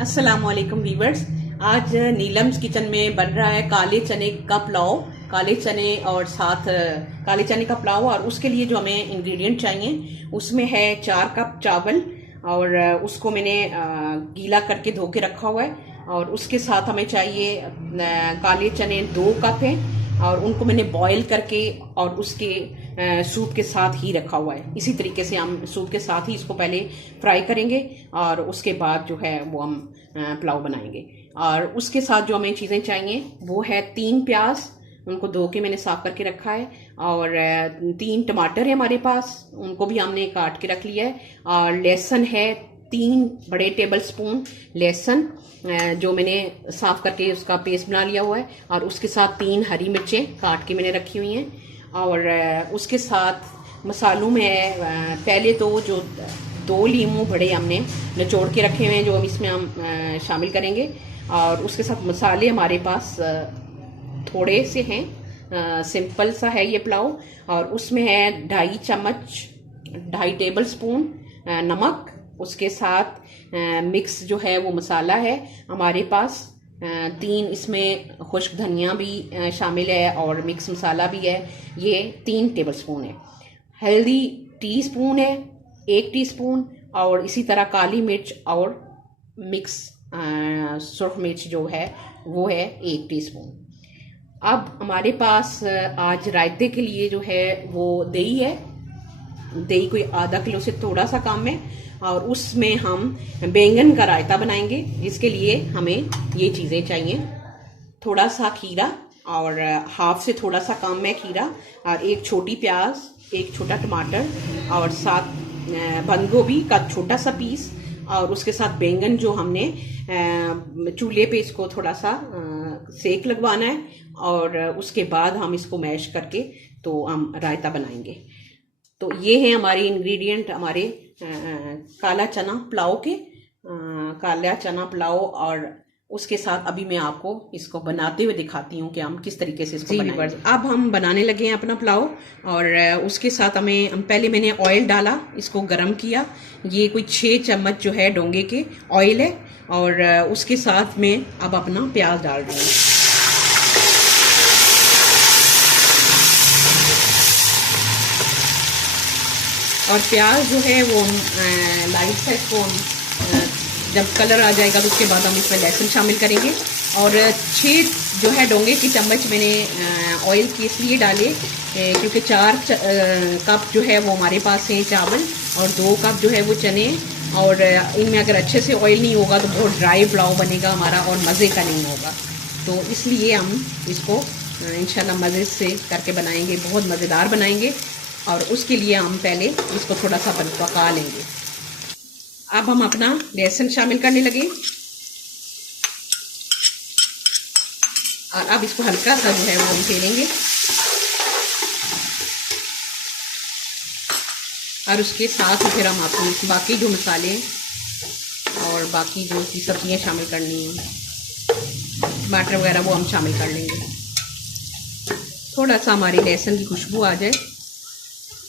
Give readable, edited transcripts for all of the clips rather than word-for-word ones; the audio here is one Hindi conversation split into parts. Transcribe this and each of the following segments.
अस्सलाम वालेकुम वीवर्स। आज नीलम्स किचन में बन रहा है काले चने का पुलाव। काले चने और साथ काले चने का पुलाव, और उसके लिए जो हमें इंग्रेडिएंट चाहिए उसमें है 4 कप चावल, और उसको मैंने गीला करके धो के रखा हुआ है। और उसके साथ हमें चाहिए काले चने 2 कप हैं, और उनको मैंने बॉईल करके और उसके सूप के साथ ही रखा हुआ है। इसी तरीके से हम सूप के साथ ही इसको पहले फ्राई करेंगे और उसके बाद जो है वो हम पुलाव बनाएंगे। और उसके साथ जो हमें चीज़ें चाहिए वो है 3 प्याज, उनको धो के मैंने साफ करके रखा है, और 3 टमाटर है हमारे पास, उनको भी हमने काट के रख लिया है। और लहसुन है 3 बड़े टेबल स्पून लहसुन, जो मैंने साफ करके उसका पेस्ट बना लिया हुआ है। और उसके साथ 3 हरी मिर्चें काट के मैंने रखी हुई हैं। और उसके साथ मसालों में पहले तो जो 2 लीमू बड़े हमने निचोड़ के रखे हुए हैं, जो इसमें हम शामिल करेंगे। और उसके साथ मसाले हमारे पास थोड़े से हैं, सिंपल सा है ये पुलाव। और उसमें है 2.5 चम्मच 2.5 टेबल स्पून नमक। उसके साथ मिक्स जो है वो मसाला है हमारे पास 3, इसमें खुश्क धनिया भी शामिल है और मिक्स मसाला भी है, ये 3 टेबल स्पून है। हल्दी टीस्पून है 1 टीस्पून, और इसी तरह काली मिर्च और मिक्स सुरख मिर्च जो है वो है 1 टीस्पून। अब हमारे पास आज रायते के लिए जो है वो दही है। दही कोई आधा किलो से थोड़ा सा कम है, और उसमें हम बैंगन का रायता बनाएंगे। इसके लिए हमें ये चीज़ें चाहिए: थोड़ा सा खीरा, और हाफ से थोड़ा सा कम है खीरा, और 1 छोटी प्याज, 1 छोटा टमाटर, और 7 बंद गोभी का छोटा सा पीस। और उसके साथ बैंगन जो हमने चूल्हे पे इसको थोड़ा सा सेक लगवाना है, और उसके बाद हम इसको मैश करके तो हम रायता बनाएंगे। तो ये हैं हमारे इंग्रेडिएंट हमारे काला चना पुलाव के, काला चना पुलाव। और उसके साथ अभी मैं आपको इसको बनाते हुए दिखाती हूँ कि हम किस तरीके से इसको बनाएंगे। अब हम बनाने लगे हैं अपना पुलाव, और उसके साथ पहले मैंने ऑयल डाला, इसको गरम किया। ये कोई 6 चम्मच जो है डोंगे के ऑयल है, और उसके साथ में अब अपना प्याज डाल रही हूँ। और प्याज जो है वो लाइट से इसको जब कलर आ जाएगा तो उसके बाद हम इसमें लहसुन शामिल करेंगे। और 6 जो है डोंगे की चम्मच मैंने ऑयल की इसलिए डाले क्योंकि 4 कप जो है वो हमारे पास है चावल, और 2 कप जो है वो चने। और इनमें अगर अच्छे से ऑयल नहीं होगा तो बहुत ड्राई पुलाव बनेगा हमारा और मज़े का नहीं होगा। तो इसलिए हम इसको इंशाल्लाह मज़े से करके बनाएंगे, बहुत मज़ेदार बनाएंगे। और उसके लिए हम पहले इसको थोड़ा सा पका लेंगे। अब हम अपना लहसुन शामिल करने लगे, और अब इसको हल्का सा जो है वो हम फेरेंगे। और उसके साथ फिर हम अपनी बाकी जो मसाले और बाकी जो की सब्जियां शामिल करनी हैं, टमाटर वगैरह, वो हम शामिल कर लेंगे। थोड़ा सा हमारी लहसुन की खुशबू आ जाए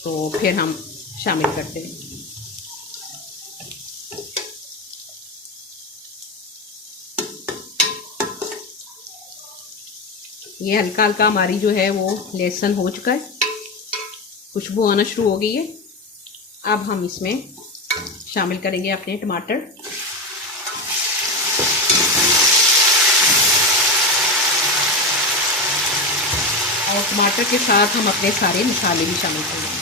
तो फिर हम शामिल करते हैं। ये हल्का हल्का हमारी जो है वो लहसुन हो चुका है, खुशबू आना शुरू हो गई है। अब हम इसमें शामिल करेंगे अपने टमाटर, और टमाटर के साथ हम अपने सारे मसाले भी शामिल करेंगे।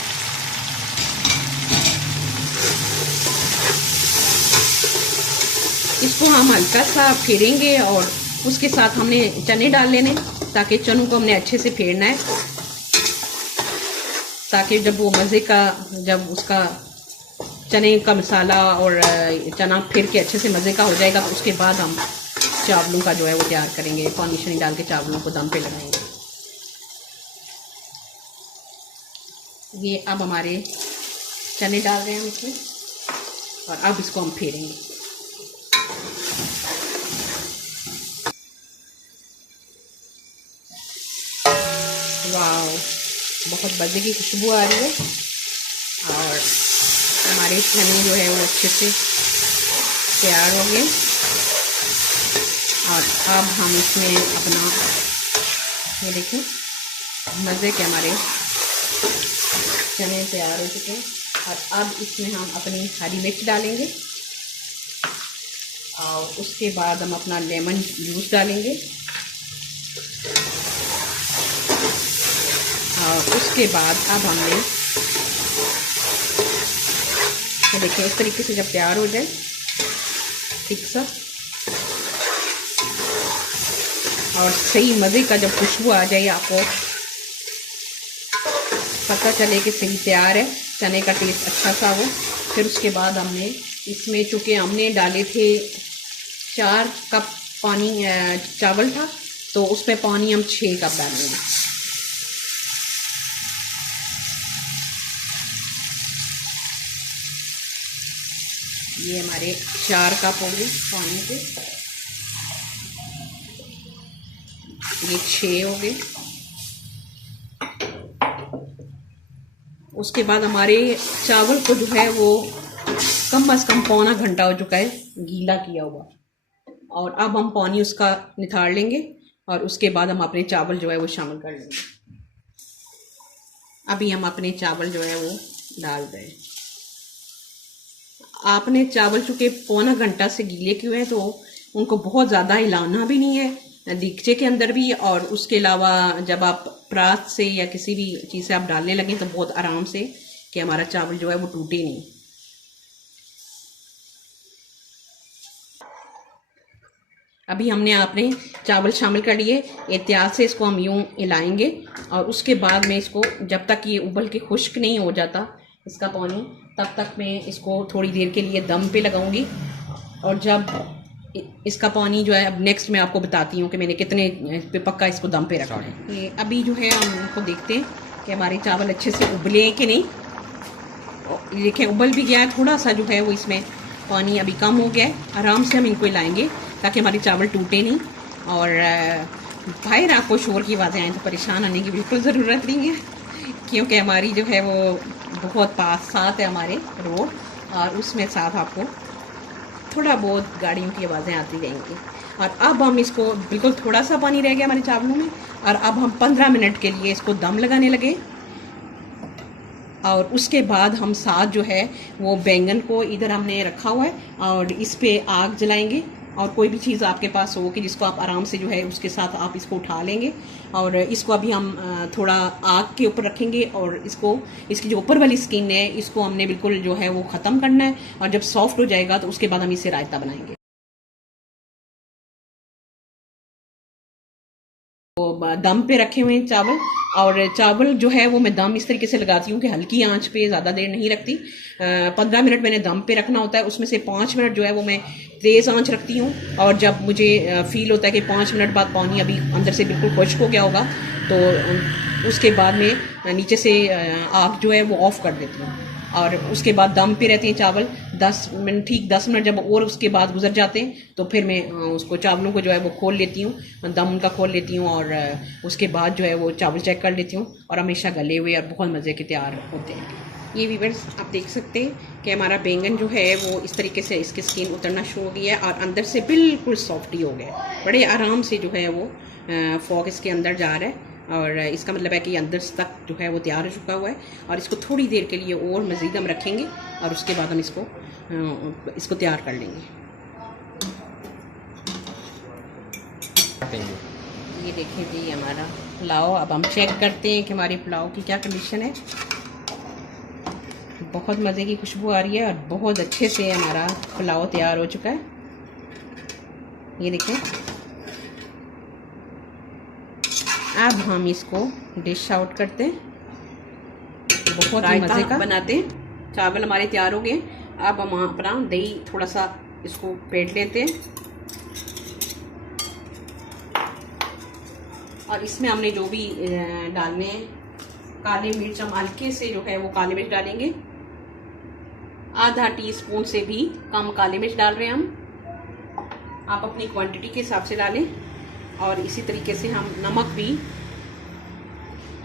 इसको हम हल्का सा फेरेंगे, और उसके साथ हमने चने डाल लेने, ताकि चनों को हमने अच्छे से फेरना है, ताकि जब वो मज़े का, जब उसका चने का मसाला और चना फिर के अच्छे से मज़े का हो जाएगा तो उसके बाद हम चावलों का जो है वो तैयार करेंगे, पानी शानी डाल के चावलों को दम पे लगाएंगे। ये अब हमारे चने डाल रहे हैं हम इसमें, और अब इसको हम फेरेंगे। वाह, बहुत मज़े की खुशबू आ रही है, और हमारे चने जो है वो अच्छे से तैयार हो गए। और अब हम इसमें अपना, ये देखिए मज़े के हमारे चने तैयार हो चुके हैं। और अब इसमें हम अपनी हरी मिर्च डालेंगे और उसके बाद हम अपना लेमन जूस डालेंगे और उसके बाद अब हमने, ये देखिए इस तरीके से जब तैयार हो जाए ठीक सा और सही मज़े का जब खुशबू आ जाए, आपको पता चले कि सही तैयार है, चने का टेस्ट अच्छा सा हो, फिर उसके बाद हमने इसमें, चूँकि हमने डाले थे 4 कप पानी चावल था, तो उसमें पानी हम 6 कप डालेंगे। ये हमारे 4 कप होंगे पानी के, ये 6 हो गए। उसके बाद हमारे चावल को जो है वो कम से कम पौना घंटा हो चुका है गीला किया हुआ, और अब हम पानी उसका निथार लेंगे और उसके बाद हम अपने चावल जो है वो शामिल कर लेंगे। अभी हम अपने चावल जो है वो डाल दें। आपने चावल चूँकि पौना घंटा से गीले किए हैं, तो उनको बहुत ज़्यादा हिलाना भी नहीं है दीगचे के अंदर भी, और उसके अलावा जब आप परात से या किसी भी चीज़ से आप डालने लगें तो बहुत आराम से, कि हमारा चावल जो है वो टूटे नहीं। अभी हमने अपने चावल शामिल कर लिए, एहतियात से इसको हम यूँ हिलाएंगे और उसके बाद में इसको, जब तक ये उबल के खुश्क नहीं हो जाता इसका पानी, तब तक मैं इसको थोड़ी देर के लिए दम पे लगाऊंगी। और जब इसका पानी जो है, अब नेक्स्ट मैं आपको बताती हूँ कि मैंने कितने पे पक्का इसको दम पे रखा है। ये अभी जो है हम इनको देखते हैं कि हमारे चावल अच्छे से उबले हैं कि नहीं। देखें उबल भी गया है, थोड़ा सा जो है वो इसमें पानी अभी कम हो गया है। आराम से हम इनको हिलाएंगे ताकि हमारे चावल टूटे नहीं। और बाहर आपको शोर की आवाज़ें आएँ तो परेशान आने की बिल्कुल ज़रूरत नहीं है, क्योंकि हमारी जो है वो बहुत पास साथ है हमारे रोड, और उसमें साथ आपको थोड़ा बहुत गाड़ियों की आवाज़ें आती रहेंगी। और अब हम इसको, बिल्कुल थोड़ा सा पानी रह गया हमारे चावलों में, और अब हम 15 मिनट के लिए इसको दम लगाने लगे। और उसके बाद हम साथ जो है वो बैंगन को इधर हमने रखा हुआ है और इस पे आग जलाएंगे, और कोई भी चीज़ आपके पास हो कि जिसको आप आराम से जो है उसके साथ आप इसको उठा लेंगे। और इसको अभी हम थोड़ा आग के ऊपर रखेंगे, और इसको, इसकी जो ऊपर वाली स्किन है इसको हमने बिल्कुल जो है वो ख़त्म करना है। और जब सॉफ्ट हो जाएगा तो उसके बाद हम इसे रायता बनाएंगे। तो दम पे रखे हुए हैं चावल, और चावल जो है वो मैं दम इस तरीके से लगाती हूँ कि हल्की आंच पे ज़्यादा देर नहीं रखती। 15 मिनट मैंने दम पे रखना होता है, उसमें से 5 मिनट जो है वो मैं तेज़ आंच रखती हूँ। और जब मुझे फील होता है कि 5 मिनट बाद पानी अभी अंदर से बिल्कुल खुश्क हो गया होगा, तो उसके बाद में नीचे से आग जो है वो ऑफ़ कर देती हूँ। और उसके बाद दम पे रहते हैं चावल 10 मिनट, ठीक 10 मिनट जब और उसके बाद गुजर जाते हैं तो फिर मैं उसको चावलों को जो है वो खोल लेती हूँ, दम उनका खोल लेती हूँ, और उसके बाद जो है वो चावल चेक कर लेती हूँ, और हमेशा गले हुए और बहुत मज़े के तैयार होते हैं। ये व्यूअर्स आप देख सकते हैं कि हमारा बैंगन जो है वो इस तरीके से इसकी स्किन उतरना शुरू हो गई है, और अंदर से बिल्कुल सॉफ्ट ही हो गया। बड़े आराम से जो है वो फॉग इसके अंदर जा रहा है, और इसका मतलब है कि अंदर तक जो है वो तैयार हो चुका हुआ है। और इसको थोड़ी देर के लिए और मज़ीद हम रखेंगे, और उसके बाद हम इसको तैयार कर लेंगे। ये देखिए जी हमारा पुलाव। अब हम चेक करते हैं कि हमारे पुलाव की क्या कंडीशन है। बहुत मज़े की खुशबू आ रही है और बहुत अच्छे से हमारा पुलाव तैयार हो चुका है। ये देखें, अब हम इसको डिश आउट करते हैं। बहुत ही मज़े का बनाते हैं। चावल हमारे तैयार हो गए। अब हम अपना दही थोड़ा सा इसको फेंट लेते हैं, और इसमें हमने जो भी डालने हैं, काली मिर्च हम हल्के से जो है वो काली मिर्च डालेंगे। आधा टीस्पून से भी कम काली मिर्च डाल रहे हैं हम। आप अपनी क्वांटिटी के हिसाब से डालें। और इसी तरीके से हम नमक भी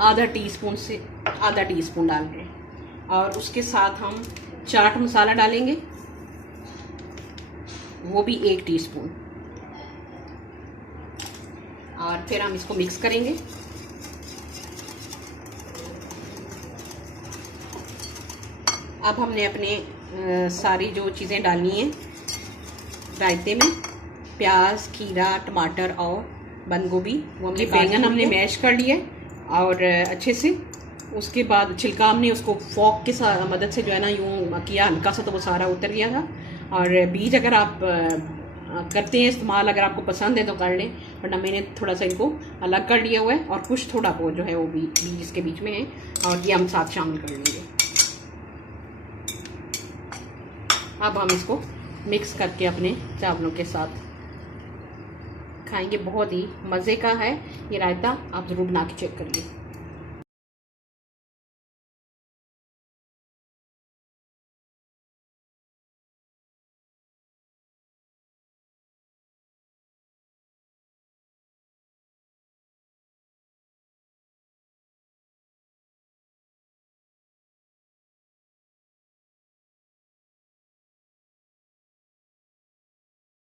आधा टीस्पून डाल रहे हैं। और उसके साथ हम चाट मसाला डालेंगे, वो भी 1 टीस्पून। और फिर हम इसको मिक्स करेंगे। अब हमने अपने सारी जो चीज़ें डालनी हैं रायते में, प्याज, खीरा, टमाटर और बंद गोभी, वो हमने बैंगन हमने मैश कर लिया और अच्छे से। उसके बाद छिलका हमने उसको फॉक के मदद से जो है ना यूँ किया हल्का सा, तो वो सारा उतर गया था। और बीज अगर आप करते हैं इस्तेमाल, अगर आपको पसंद है तो कर लें, वरना मैंने थोड़ा सा इनको अलग कर लिया हुआ है और कुछ थोड़ा वो जो है वो बीज इसके बीच में है और ये हम साथ शामिल कर लेंगे। अब हम इसको मिक्स करके अपने चावलों के साथ खाएंगे। बहुत ही मज़े का है ये रायता, आप ज़रूर बना के चेक करिए।